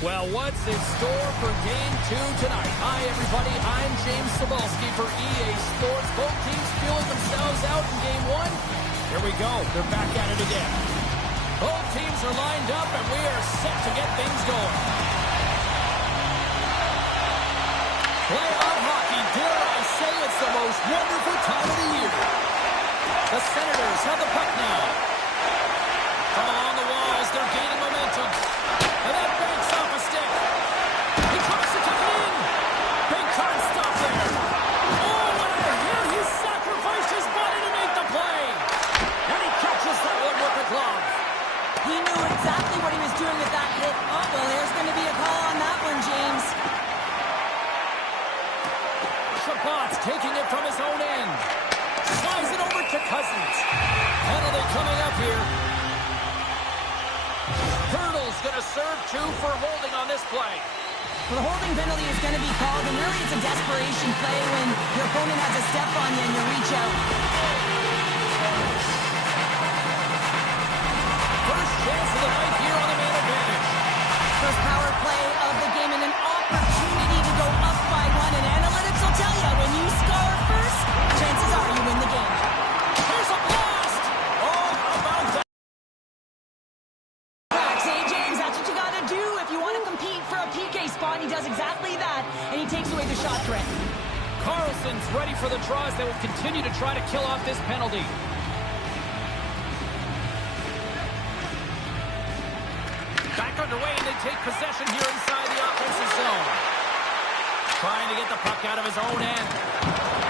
Well, what's in store for Game 2 tonight? Hi, everybody. I'm James Cebulski for EA Sports. Both teams feeling themselves out in Game 1. Here we go. They're back at it again. Both teams are lined up, and we are set to get things going. Playoff hockey, dare I say it's the most wonderful time of the year. The Senators have the puck now. From along the walls, they're gaining momentum. And that breaks off a stick. He tries to kick it in. Big time stop there. Oh, what a hit. He sacrificed his body to make the play. And he catches that one with the glove. He knew exactly what he was doing with that hit. Oh, well, there's going to be a call on that one, James. Chabot's taking it from his own end. Slides it over to Cousins. Penalty coming up here. Hurdle's going to serve two for holding on this play. Well, the holding penalty is going to be called, and really it's a desperation play when your opponent has a step on you and you reach out. First chance of the night here on the man advantage. First power play of the game and an opportunity to go up by one, and analytics will tell you when you score first, chances are you win the game. Here's a blast! Oh, how about that? Hey, James, that's what you got to do if you want to compete for a PK spot. He does exactly that, and he takes away the shot threat. Carlson's ready for the draws. They will continue to try to kill off this penalty. Back underway, and they take possession here inside the offensive zone. Trying to get the puck out of his own end.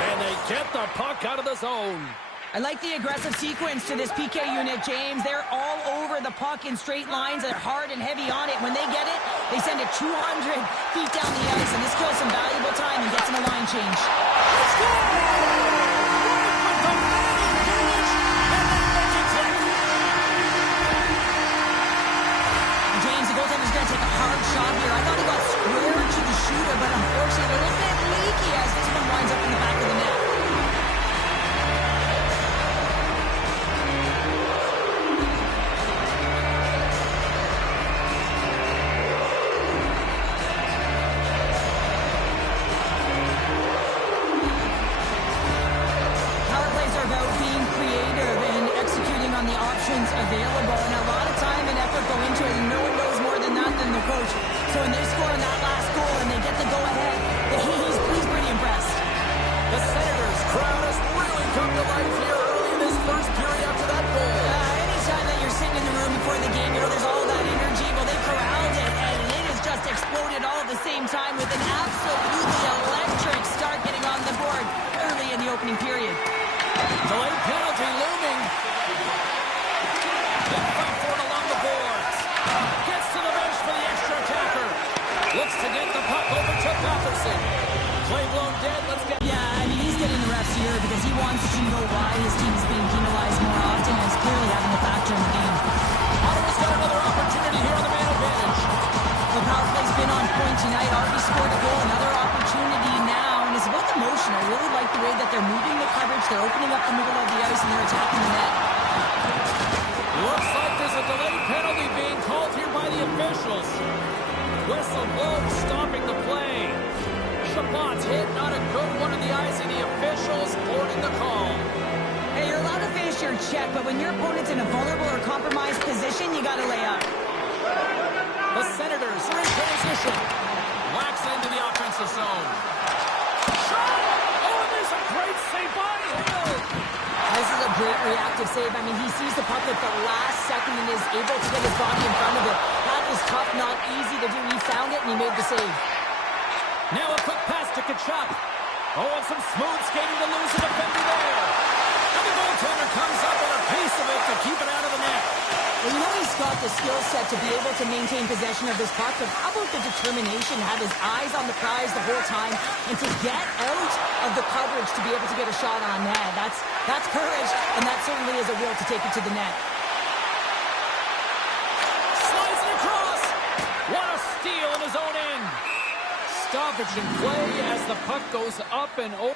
And they get the puck out of the zone. I like the aggressive sequence to this PK unit, James. They're all over the puck in straight lines. They're hard and heavy on it. When they get it, they send it 200 feet down the ice, and this kills some valuable time and gets them a line change. James, the goaltender's going to take a hard shot here. I thought he got square to the shooter, but unfortunately a little bit leaky as this one winds up in the back of the net. Available, and a lot of time and effort go into it, and no one knows more than that than the coach. So when they score on that last goal and they get the go-ahead, he's pretty impressed. The Senators' crowd has really come to life here early in this first period after that goal. Anytime that you're sitting in the room before the game, you know there's all that energy. Well, they corralled it, and it has just exploded all at the same time with an absolutely electric start getting on the board early in the opening period. Delayed penalty looming. Fight for it along the boards. Gets to the bench for the extra attacker. Looks to get the puck over to Patterson. Play blown dead. Let's get... Yeah, I mean, he's getting the refs here because he wants to know why his team is being penalized more often, and it's clearly having a factor in the game. Ottawa's got another opportunity here on the man advantage. The power play's been on point tonight. Already scored a goal. Another opportunity now, and it's about the motion. I really like the way that they're moving the coverage. They're opening up the middle of the ice, and they're attacking the net. Looks like there's a delayed penalty being called here by the officials. Whistle blows, stopping the play. Chabot's hit, not a good one in the eyes of the officials, boarding the call. Hey, you're allowed to finish your check, but when your opponent's in a vulnerable or compromised position, you gotta lay up. The Senators are in transition. Whacks into the offensive zone. Shot! Oh, and there's a great save by Hill. This is a great reactive save. I mean, he sees the puck at the last second and is able to get his body in front of it. That was tough, not easy to do. He found it, and he made the save. Now a quick pass to Kachuk. Oh, and some smooth skating to lose a defender there. And the goaltender comes up with a piece of it to keep it out of the net. Well, you know he's got the skill set to be able to maintain possession of this puck, but how about the determination, have his eyes on the prize the whole time, and to get out of the coverage to be able to get a shot on net. That's courage, and that certainly is a will to take it to the net. Slides it across. What a steal in his own end. Stoppage in play as the puck goes up and over.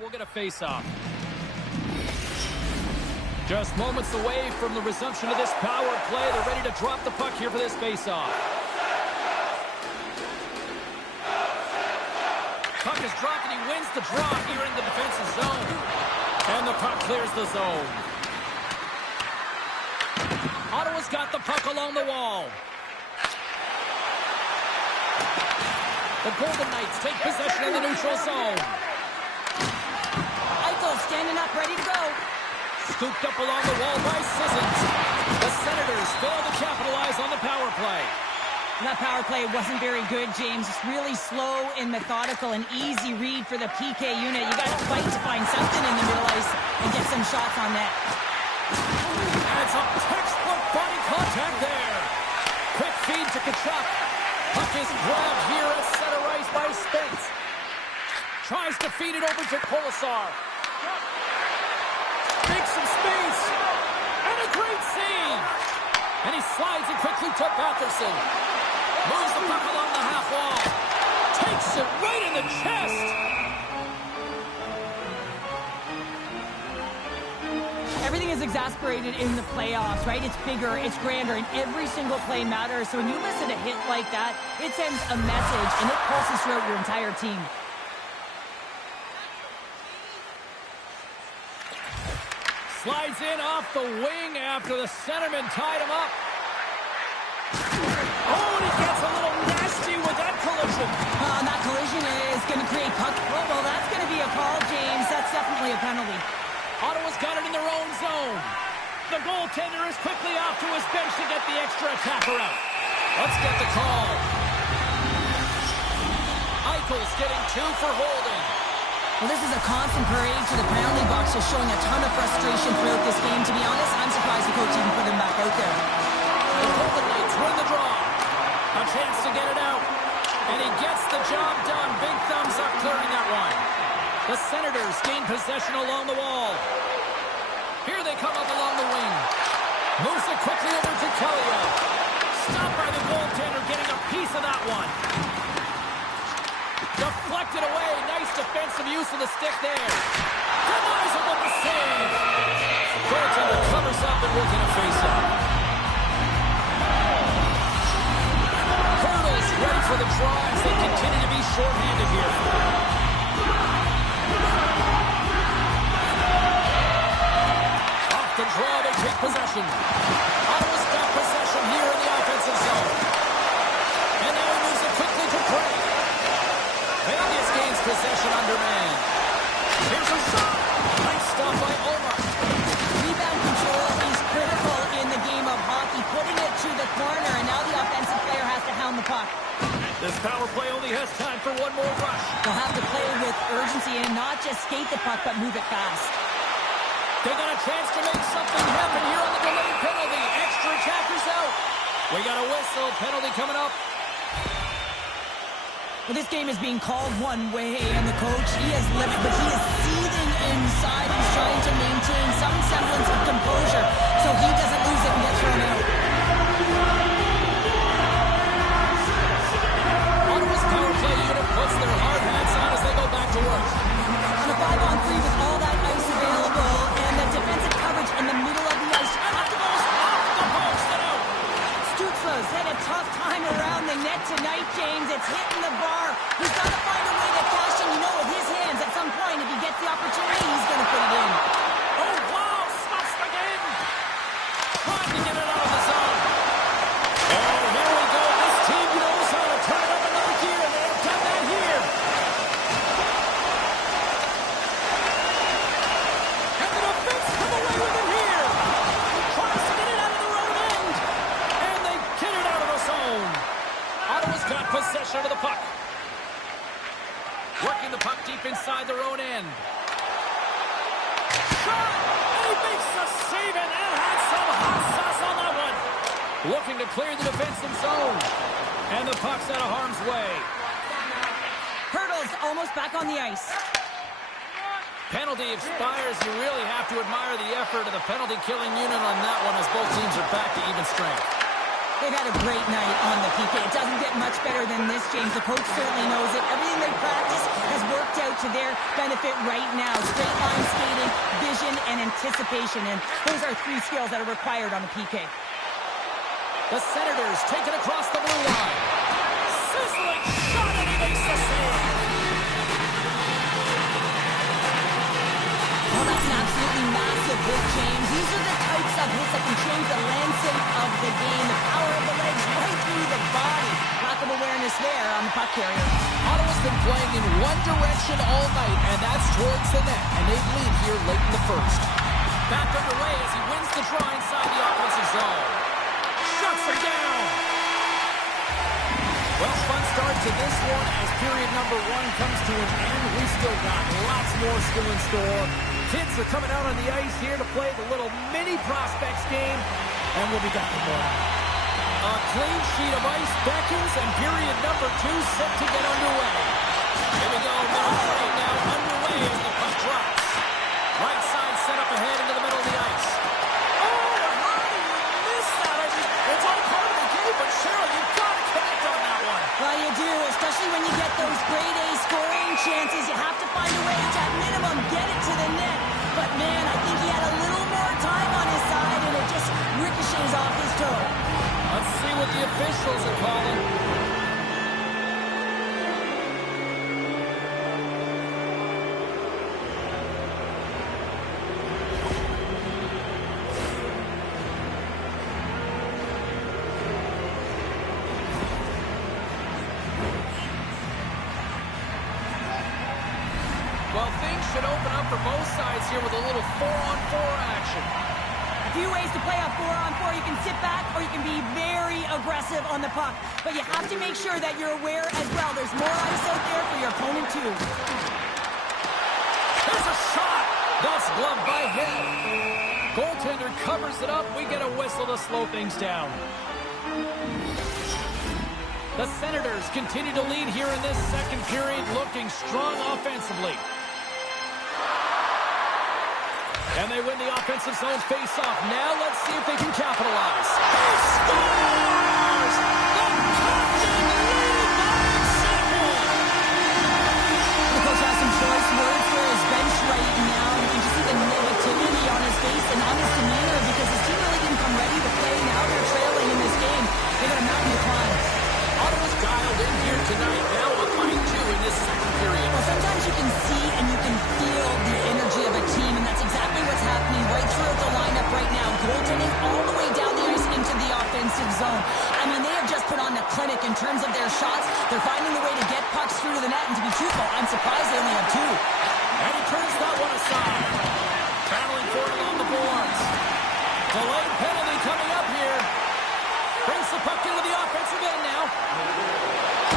We'll get a face-off. Just moments away from the resumption of this power play. They're ready to drop the puck here for this face-off. Puck is dropped, and he wins the draw here in the defensive zone. And the puck clears the zone. Ottawa's got the puck along the wall. The Golden Knights take possession in the neutral zone. Eichel standing up, ready to go. Scooped up along the wall by Sissons. The Senators fail to capitalize on the power play. That power play wasn't very good, James. It's really slow and methodical, an easy read for the PK unit. You got to fight to find something in the middle ice and get some shots on net. And it's a textbook body contact there. Quick feed to Tkachuk. Puck is grabbed here at center ice by Spence. Tries to feed it over to Kolasar. Makes some space. And a great save. And he slides it quickly to Batherson. Moves the puck along the half wall. Takes it right in the chest. Everything is exasperated in the playoffs, right? It's bigger, it's grander, and every single play matters. So when you listen to a hit like that, it sends a message, and it pulses throughout your entire team. Slides in off the wing after the centerman tied him up. Oh, and he gets a little nasty with that collision. And that collision is going to create puck. Oh, well, that's going to be a call, James. That's definitely a penalty. Ottawa's got it in their own zone. The goaltender is quickly off to his bench to get the extra attacker out. Let's get the call. Eichel's getting 2 for holding. Well, this is a constant parade to the penalty box, just showing a ton of frustration throughout this game. To be honest, I'm surprised the coach even put him back out there. The Golden Knights win the draw. A chance to get it out. And he gets the job done. Big thumbs up clearing that one. The Senators gain possession along the wall. Here they come up along the wing. Moves it quickly over to Telio. Stopped by the goaltender, getting a piece of that one. Deflected away. Nice defensive use of the stick there. Denies him with the save. Goaltender covers up and we'll get a face-off. Hurdles ready for the draw as they continue to be shorthanded here. Off the draw, they take possession. Ottawa's got possession here in the offensive zone. And now he moves it quickly to Craig. Vegas gains possession under man. Here's a shot. Nice stop by Omar. Rebound control is critical in the game of hockey. Putting it to the corner, and now the offensive player has to hound the puck. This power play only has time for one more rush. They'll have to play with urgency and not just skate the puck, but move it fast. They got a chance to make something happen here on the delayed penalty. Extra attackers out. We got a whistle. Penalty coming up. Well, this game is being called one way, and the coach, he has limit, but he is seething inside. He's trying to maintain some semblance of composure so he doesn't lose it and get thrown out. Ottawa's power play unit puts their hard hats on as they go back to work. On a 5-on-3 with all that ice available and the defensive coverage in the middle of the ice. Off the post, off the post, and out. Stutzla's had a tough time around the net tonight, James. It's hitting the bar. He's got to find a way to cash in, with his hands at some point. If he gets the opportunity, he's going to put it in. Oh, wow, stops the game. Trying to get it out of the zone. Oh, here we go. This team knows how to turn it up another gear, and they have done that here. And the defense come away with it here. Tries to get it out of their own end. And they get it out of the zone. Ottawa's got possession of the puck. Working the puck deep inside their own end. Shot! And he makes a save, and that had some hot sauce on that one. Looking to clear the defensive zone. And the puck's out of harm's way. Hurdles almost back on the ice. Penalty expires. You really have to admire the effort of the penalty-killing unit on that one as both teams are back to even strength. They've had a great night on the PK. It doesn't get much better than this, James. The coach certainly knows it. Everything they practice has worked out to their benefit right now. Straight line skating, vision, and anticipation. And those are three skills that are required on the PK. The Senators take it across the blue line. Sizzling shot, and he makes the save. Well, that's an absolutely massive hit, James. These are the types of hits that can change the landscape of the game. The power of the legs right through the body. Lack of awareness there on the puck carrier. Ottawa's been playing in one direction all night, and that's towards the net. And they lead here late in the first. Back underway as he wins the draw inside the offensive zone. Shuts him down. Well, fun start to this one as period number one comes to an end. We still got lots more still in store. Kids are coming out on the ice here to play the little mini prospects game, and we'll be back in more. A clean sheet of ice beckons, and period number two set to get underway. Here we go, middle period now underway as the puck drops. Right side set up ahead into the middle of the ice. Oh, how do you miss that? I mean, it's all part of the game, but Cheryl, you've got to connect on that one. Well, you do, especially when you get those grade A scoring chances. You have to find a way to, at minimum, get it to the net. But, man, I think he had a little more time on his side, and it just ricochets off his toe. Let's see what the officials are calling. Well, things should open up for both sides here with a little 4-on-4 action. A few ways to play a 4-on-4. You can sit back or you can be very aggressive on the puck. But you have to make sure that you're aware as well. There's more ice out there for your opponent too. There's a shot! That's gloved by Hill. Goaltender covers it up. We get a whistle to slow things down. The Senators continue to lead here in this second period, looking strong offensively. And they win the offensive zone face-off. Now let's see if they can capitalize. He scores! The captain lead by example! The coach has some choice words for his bench right now. You can just see the negativity on his face and on his demeanor because his team really didn't come ready to play. Now they're trailing in this game. They got a mountain to climb. Ottawa's dialed in here tonight. Now up by 2 in this second period. Well, sometimes you can see and you can feel the energy of a team, and that's exactly what's happening right throughout the lineup right now. Goaltending all the way down the ice into the offensive zone. I mean, they have just put on a clinic in terms of their shots. They're finding the way to get pucks through to the net, and to be truthful, I'm surprised they only have 2. And he turns that one aside. Battling for it along the boards. Delayed penalty coming up here. Brings the puck into the offensive end now.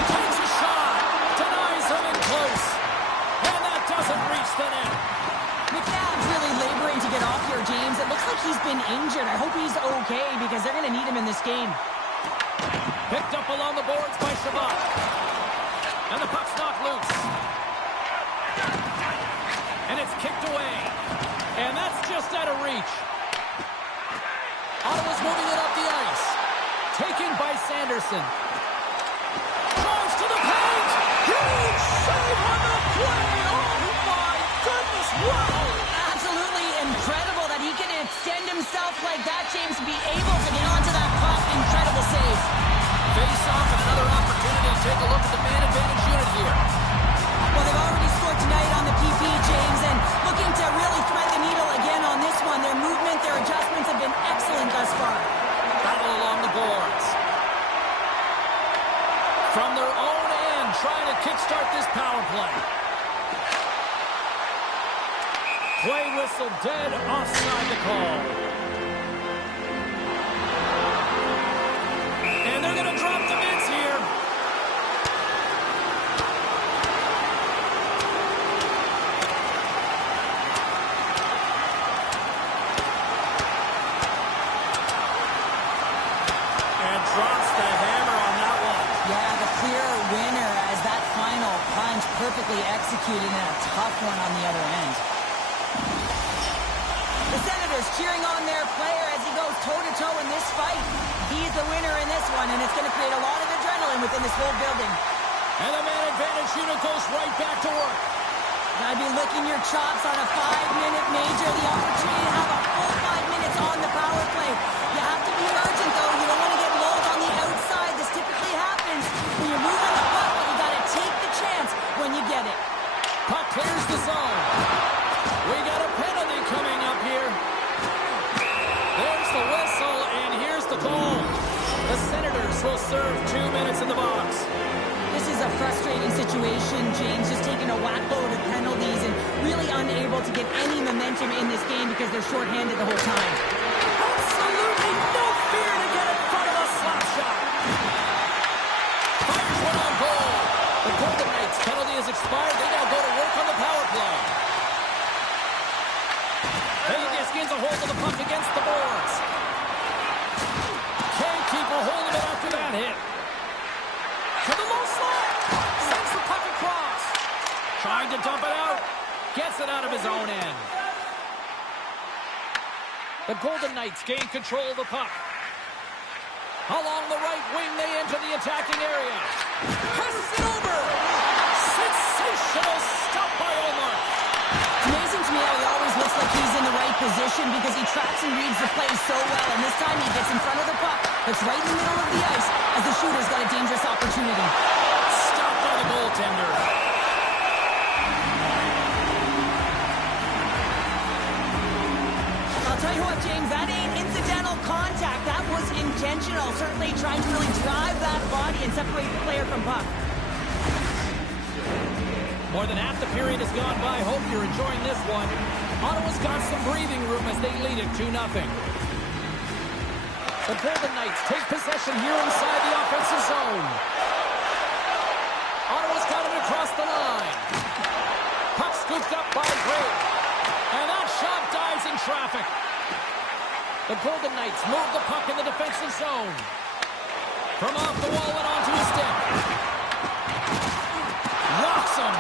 Takes a shot. Denies him in close. And that doesn't reach the net. McNabb's really laboring to get off here, James. It looks like he's been injured. I hope he's okay because they're going to need him in this game. Picked up along the boards by Shabbat. And the puck's knocked loose. And it's kicked away. And that's just out of reach. Ottawa's moving it up the ice. Taken by Sanderson. Drives to the paint. Huge save on the play. Oh, my goodness. Wow. Absolutely incredible that he can extend himself like that, James, and be able to get onto that puck. Incredible save. Face off and another opportunity to take a look at the man advantage unit here. Well, they've already scored tonight on the PP, James, and looking to really thread the needle again on this one. Their movement, their adjustments have been excellent thus far. Battle along the boards. From their own end, trying to kickstart this power play. Play whistle dead, offside the call. And they're going to drop the mitts here. And drops the hammer on that one. Yeah, the clear winner as that final punch perfectly executed and a tough one on the other end. The Senators cheering on their player as he goes toe-to-toe in this fight. He's the winner in this one, and it's going to create a lot of adrenaline within this whole building. And the man advantage unit goes right back to work. Gotta be licking your chops on a 5-minute major. The opportunity to have a full 5 minutes on the power play. You have to be urgent, though. You don't want to get lulled on the outside. This typically happens when you're moving the puck, but you gotta take the chance when you get it. Puck clears the zone. We got a penalty coming up here. There's the whistle, and here's the call. The Senators will serve 2 minutes in the box. This is a frustrating situation, James, just taking a whack load of penalties and really unable to get any momentum in this game because they're shorthanded the whole time. Absolutely no fear to get in front of a slap shot. Fires one on goal. The Golden Knights penalty has expired. They now go to work on the power play. Vegas gains a hold of the puck against the boards. Can't keep a hold of it after that hit. To the low slot. Sends the puck across. Trying to dump it out. Gets it out of his own end. The Golden Knights gain control of the puck. Along the right wing, they enter the attacking area. Passes it over. Sensational stop by Omar. Amazing to me how he always looks like he's in the right position because he tracks and reads the play so well. And this time he gets in front of the puck. It's right in the middle of the ice as the shooter's got a dangerous opportunity. Stopped by the goaltender. I'll tell you what, James, that ain't incidental contact. That was intentional. Certainly trying to really drive that body and separate the player from puck. More than half the period has gone by. Hope you're enjoying this one. Ottawa's got some breathing room as they lead it 2-0. The Golden Knights take possession here inside the offensive zone. Ottawa's got it across the line. Puck scooped up by Gray. And that shot dives in traffic. The Golden Knights move the puck in the defensive zone. From off the wall and onto his stick. Rocks him.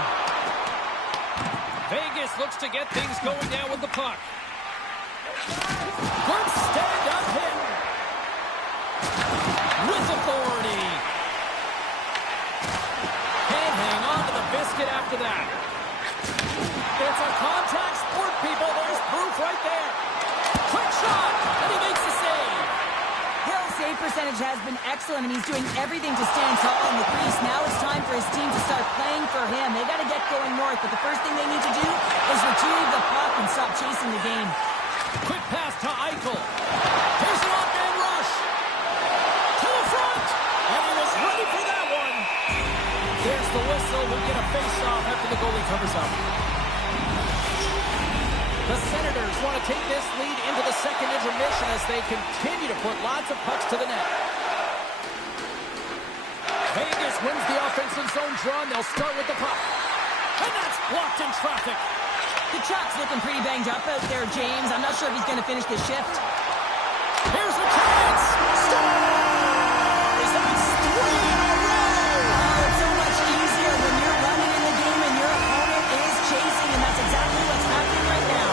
Vegas looks to get things going down with the puck. Good stand-up hit. With authority. Can't hang on to the biscuit after that. It's a contact sport, people. There's proof right there. Quick shot, and he makes the save. Hill's save percentage has been excellent, and he's doing everything to stand tall in the crease. Now it's time for his team to start playing for him. They got to get going north, but the first thing they need to do is retrieve the puck and stop chasing the game. Quick pass to Eichel. Here's an off-man rush. To the front. And he was ready for that one. There's the whistle. We'll get a face-off after the goalie covers up. The Senators want to take this lead into the second intermission as they continue to put lots of pucks to the net. Vegas wins the offensive zone draw, and they'll start with the puck. And that's blocked in traffic. The Chuck's looking pretty banged up out there, James. I'm not sure if he's going to finish the shift. Here's a chance. Scores! That's 3 in a row. Oh, it's so much easier when you're running in the game and your opponent is chasing, and that's exactly what's happening right now.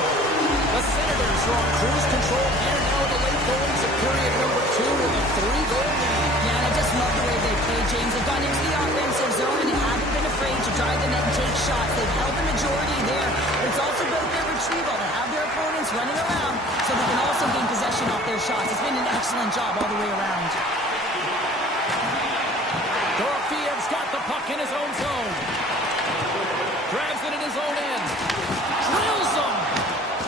The Senators are on cruise control here now in the late goings of period number 2 with a 3-goal lead. Yeah, and I just love the way they play, James. They've gone into the offensive zone and they haven't been afraid to drive the net and take shots. They've held the majority there. But it's also about their retrieval to have their opponents running around so they can also gain possession off their shots. It's been an excellent job all the way around. Dorofeyev's got the puck in his own zone. Grabs it in his own end. Drills him.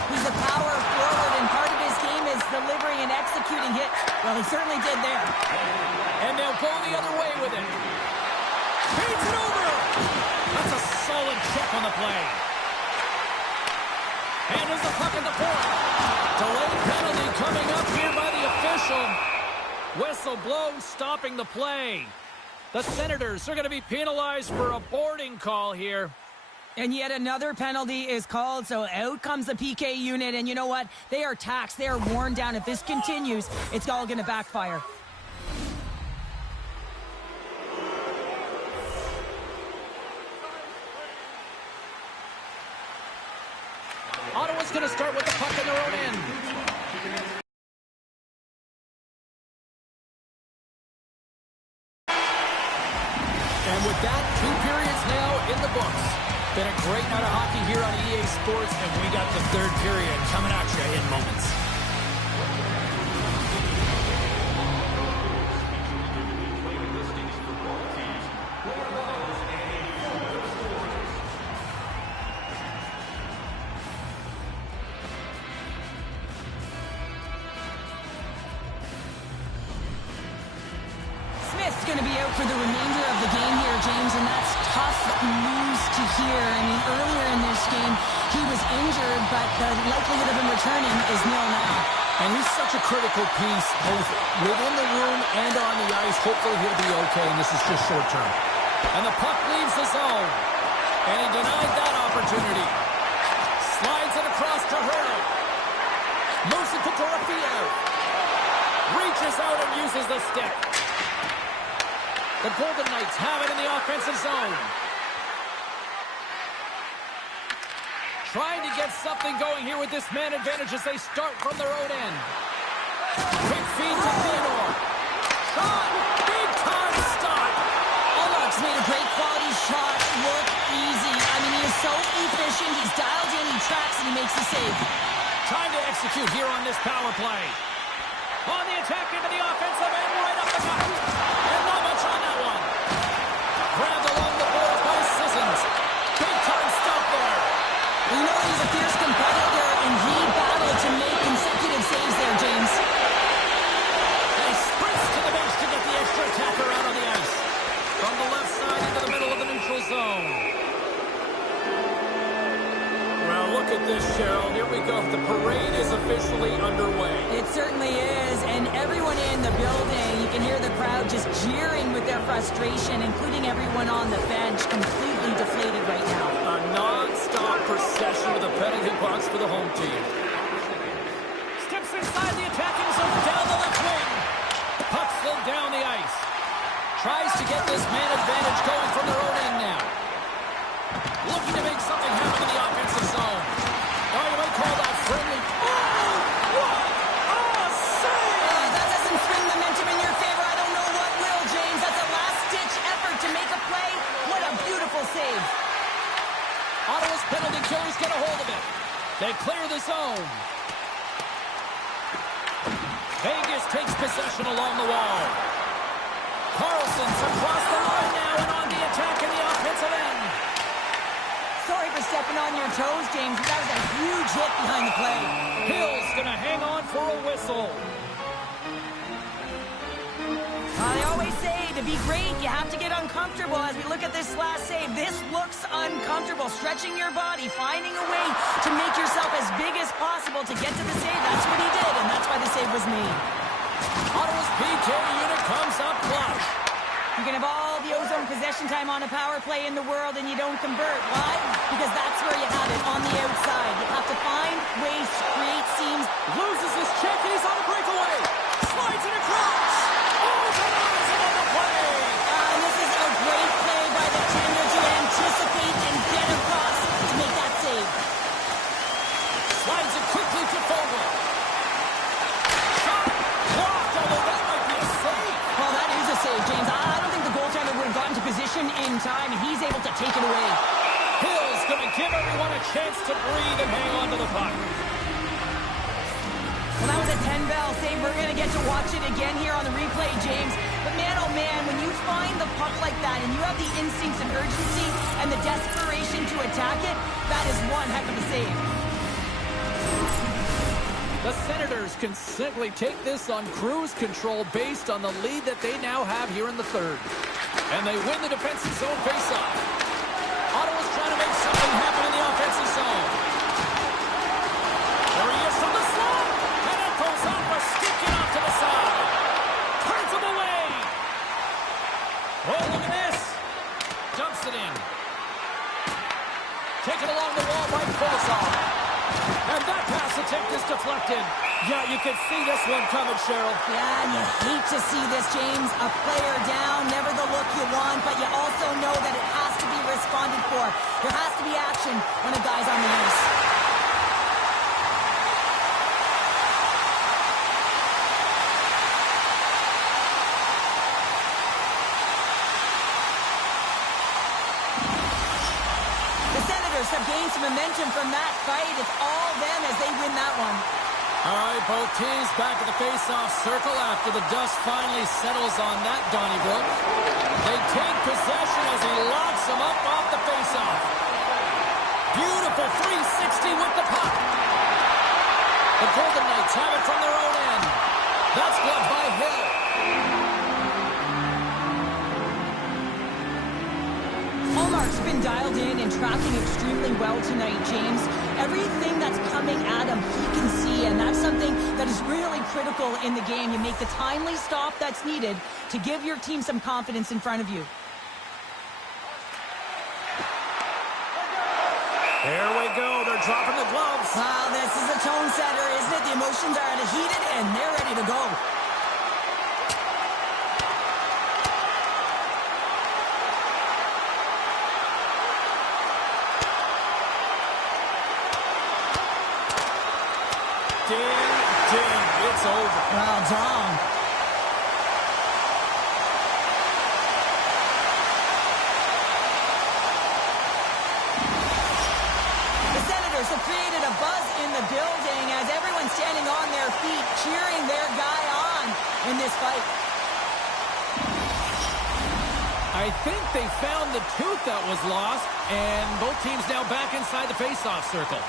He's a power forward, and part of his game is delivering and executing hit. Well, he certainly did there. And they'll go the other way with it. Feeds it over. That's a solid check on the play. And there's the puck at the point. Delayed penalty coming up here by the official. Whistle blown, stopping the play. The Senators are going to be penalized for a boarding call here. And yet another penalty is called, so out comes the PK unit. And you know what? They are taxed. They are worn down. If this continues, it's all going to backfire. Ottawa's going to start with the puck in their own end. And with that, 2 periods now in the books. Been a great night of hockey here on EA Sports, and we got the 3rd period coming at you in moments. Smith's going to be out for the remainder of the game here, James, and that's tough news to hear. I mean, earlier in this game, he was injured, but the likelihood of him returning is nil now. And he's such a critical piece, both within the room and on the ice. Hopefully he'll be okay, and this is just short term. And the puck leaves the zone. And he denied that opportunity. Slides it across to Hurley. Moves it to Torofeo. Reaches out and uses the stick. The Golden Knights have it in the offensive zone. Trying to get something going here with this man advantage as they start from their own end. Quick feed to Theodore. Shot! Big time stop! Olak's made a great quality shot look easy. I mean, he is so efficient. He's dialed in, he tracks, and he makes the save. Time to execute here on this power play. On the attack into the offensive end, right up the gut. And not much on that one. Grabbed along the boards by Sissons. Big time stop there. You know he's a fierce competitor, and he battled to make consecutive saves there, James. And he sprints to the bench to get the extra attacker out on the ice. From the left side into the middle of the neutral zone. Well, look at this, Cheryl. Here we go. The parade is officially underway. It certainly is, and everyone in the building, you can hear the crowd just jeering with their frustration, including everyone on the bench, completely deflated right now. A non-stop procession to the penalty box for the home team. Steps inside the attacking zone, down the left wing. Puck slid down the ice. Tries to get this man advantage going from their own end now. Looking to make something happen in the offensive zone. Oh, you might call that friendly. Oh, what a save! That doesn't swing momentum in your favor. I don't know what will, James. That's a last-ditch effort to make a play. What a beautiful save. Ottawa's penalty killers get a hold of it. They clear the zone. Vegas takes possession along the wall. Carlson's across the line now and on the attack in the offensive end. Sorry for stepping on your toes, James, but that was a huge hit behind the play. Hill's going to hang on for a whistle. They always say to be great, you have to get uncomfortable. As we look at this last save, this looks uncomfortable. Stretching your body, finding a way to make yourself as big as possible to get to the save. That's what he did, and that's why the save was made. Ottawa's PK unit comes up clutch. You can have all the ozone possession time on a power play in the world and you don't convert. Why? Because that's where you have it, on the outside. You have to find ways to create seams. Loses his check and he's on a breakaway. Slides it across. Organizes on the play. And this is a great play by the tender to anticipate and get across to make that save. Slides it quickly to Fogle. Shot blocked, although that might be a save. Well, that is a save, James. I don't think the goaltender would have gotten to position in time, and he's able to take it away. Hill's going to give everyone a chance to breathe and hang on to the puck. Well, that was a 10-bell save. We're going to get to watch it again here on the replay, James. But man, oh man, when you find the puck like that and you have the instincts and urgency and the desperation to attack it, that is one heck of a save. The Senators can simply take this on cruise control based on the lead that they now have here in the third. And they win the defensive zone faceoff. Ottawa's trying to make something happen in the offensive zone. There he is from the slot. And it goes off a sticking off to the side. Turns him away. Oh, look at this. Dumps it in. Taken along the wall by Kulisov. And that pass attempt is deflected. Yeah, you can see this one coming, Cheryl. Yeah, and you hate to see this, James. A player down, never the look you want, but you also know that it has to be responded for. There has to be action when a guy's on the ice. Senators have gained some momentum from that fight. It's all them as they win that one. All right, both teams back at the face-off circle after the dust finally settles on that Donnybrook. They take possession as he locks them up off the face-off. Beautiful 360 with the puck. The Golden Knights have it from their own end. That's gloved by Hill. Hallmark's been dialed in and tracking extremely well tonight, James. Everything that's coming at him, he can see, and that's something that is really critical in the game. You make the timely stop that's needed to give your team some confidence in front of you. Here we go. They're dropping the gloves. Wow, this is a tone setter, isn't it? The emotions are at a heated, and they're ready to go. Ding, ding. It's over. Well done. The Senators have created a buzz in the building as everyone's standing on their feet, cheering their guy on in this fight. I think they found the tooth that was lost, and both teams now back inside the face-off circle.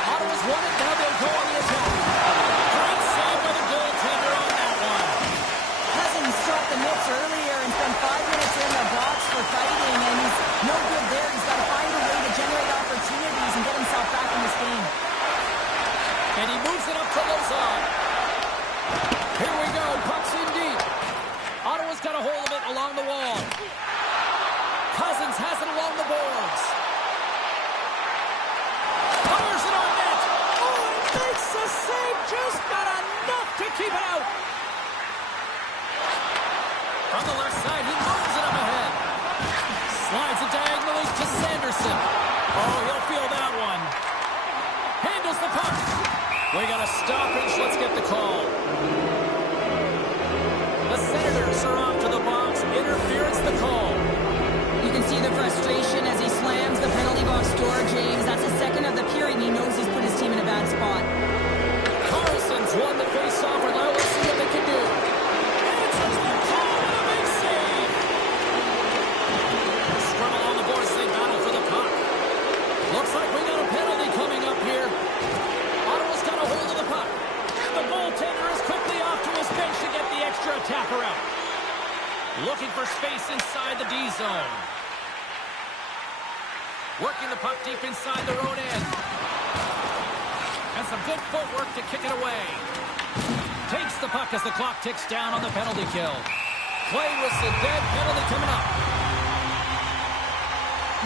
Ottawa's won it, now they'll go on the attack. Great save by the goaltender on that one. Cousins struck the mitts earlier and spent 5 minutes in the box for fighting, and he's no good there. He's got to find a way to generate opportunities and get himself back in this game. And he moves it up to Lozon. Here we go, puck's in deep. Ottawa's got a hold of it along the wall. Cousins has it along the boards. Fires it on net. Oh, he makes the save. Just not enough to keep it out. From the left side, he moves it up ahead. Slides it diagonally to Sanderson. Oh, he'll feel that one. Handles the puck. We got a stoppage. Let's get the call. The Senators are off to the box. Interference the call. You can see the frustration as he slams the penalty box door, James. That's the second of the period, and he knows he's put his team in a bad spot. Carlson's won the face-off, and now let's see what they can do. Answers the call with a big save. Scrum along the boards, they battle for the puck. Looks like we got a penalty coming up here. Ottawa's got a hold of the puck. And the goaltender is quickly off to his bench to get the extra attacker out. Looking for space inside the D zone. Working the puck deep inside their own end. And some good footwork to kick it away. Takes the puck as the clock ticks down on the penalty kill. Play whistle dead, penalty coming up.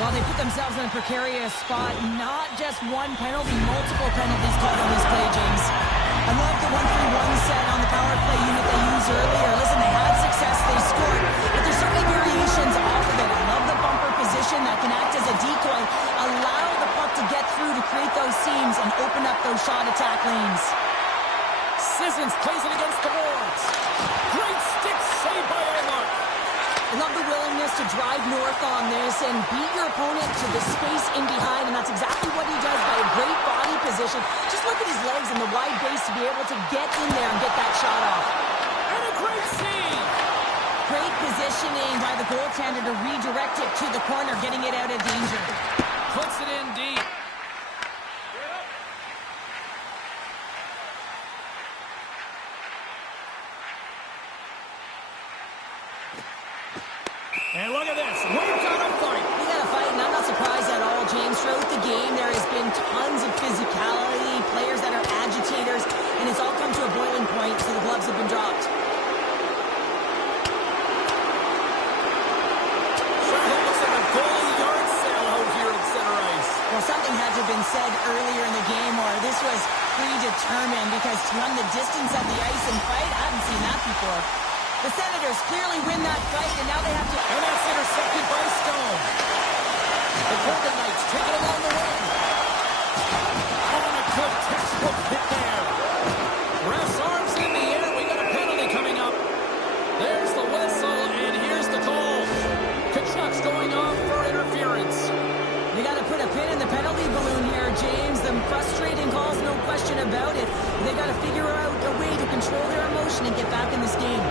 Well, they put themselves in a precarious spot. Not just one penalty, multiple penalties called on this play, James. I love the 1-3-1 set on the power play unit they used earlier. Listen, they had success, they scored, but there's so many variations off of it. I love the bumper position that can act as a decoy, allow the puck to get through to create those seams and open up those shot attack lanes. Sissons plays it against the boards. Great stick save by Allmark. I love the willingness to drive north on this and beat your opponent to the space in behind, and that's exactly what he does by a great body position. Just look at his legs and the wide base to be able to get in there and get that shot off. And a great save. Great positioning by the goaltender to redirect it to the corner, getting it out of danger. Puts it in deep. And look at this. We've got a fight. We got a fight, and I'm not surprised at all, James. Throughout the game, there has been tons of physicality, players that are agitators, and it's all come to a boiling point, so the gloves have been dropped. Sure, that looks like a goalie yard sale out here at center ice. Well, something had to have been said earlier in the game, or this was predetermined, because to run the distance of the ice and fight, I haven't seen that before. The Senators clearly win that fight, and now they have to... And that's intercepted by Stone. The Golden Knights take it along the wing. Oh, and a good textbook hit there. Ref's arms in the air. We got a penalty coming up. There's the whistle, and here's the call. Kachuk's going off for interference. pin in the penalty balloon here, James. The frustrating calls, no question about it. They got to figure out a way to control their emotion and get back in this game.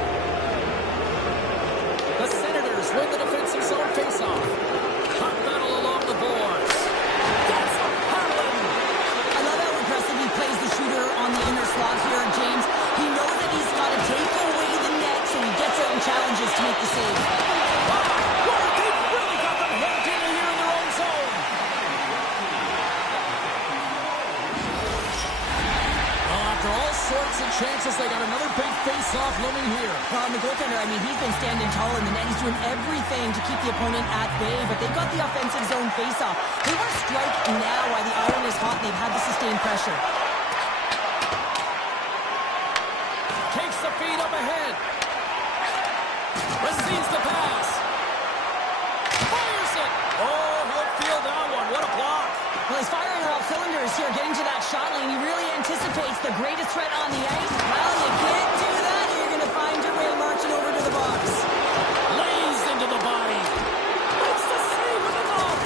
The Senators win the defensive zone faceoff. Hot battle along the boards. That's a Harlan. I love how impressive he plays the shooter on the inner slot here, James. He knows that he's got to take away the net, so he gets out and challenges to make the save. They've really got them hemmed in here in their own zone. Well, after all sorts of chances, they got another big face-off looming here. Well, the goaltender, I mean, he's been standing tall in the net. He's doing everything to keep the opponent at bay, but they've got the offensive zone face-off. They want to strike now while the iron is hot and they've had the sustained pressure. Takes the feed up ahead. Receives the pass. Fires it. Oh, he'll feel that one. What a block. Well, he's firing on all cylinders here, getting to that shot lane. He really anticipates the greatest threat on the ice. Well, you can't do that. You're going to find your way marching over to the box. Lays into the body. Makes the save with the glove.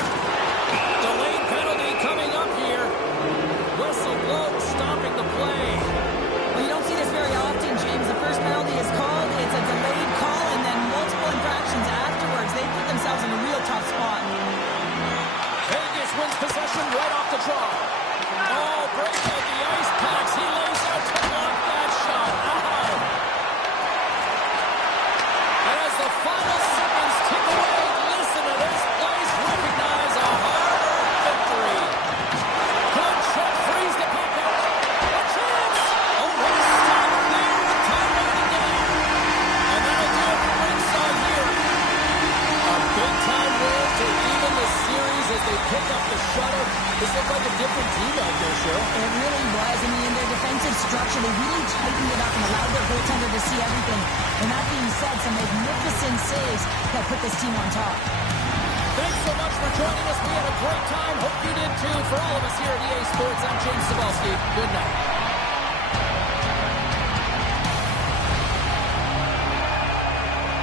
Delayed penalty coming up here. Whistle blows, stopping the play. Well, you don't see this very often, James. The first penalty is called. It's a delayed call, and then multiple infractions afterwards. They put themselves in a real tough spot. Vegas wins possession right off the draw. Oh, breaks out the ice packs. He lays out to block that shot. Ow. And as the final seconds tick away, listen to this place recognize a hard-earned victory. Good shot, frees the puck out. A chance. Oh, what a stop there with time running down. And that'll do it for ringside here. A big-time win to even the series as they pick up the shutout. This looked like a different team out there, Cheryl. It really was. I mean, in their defensive structure, they really tightened it up and allowed their goaltender to see everything. And that being said, some magnificent saves that put this team on top. Thanks so much for joining us. We had a great time. Hope you did too. For all of us here at EA Sports, I'm James Cebulski. Good night.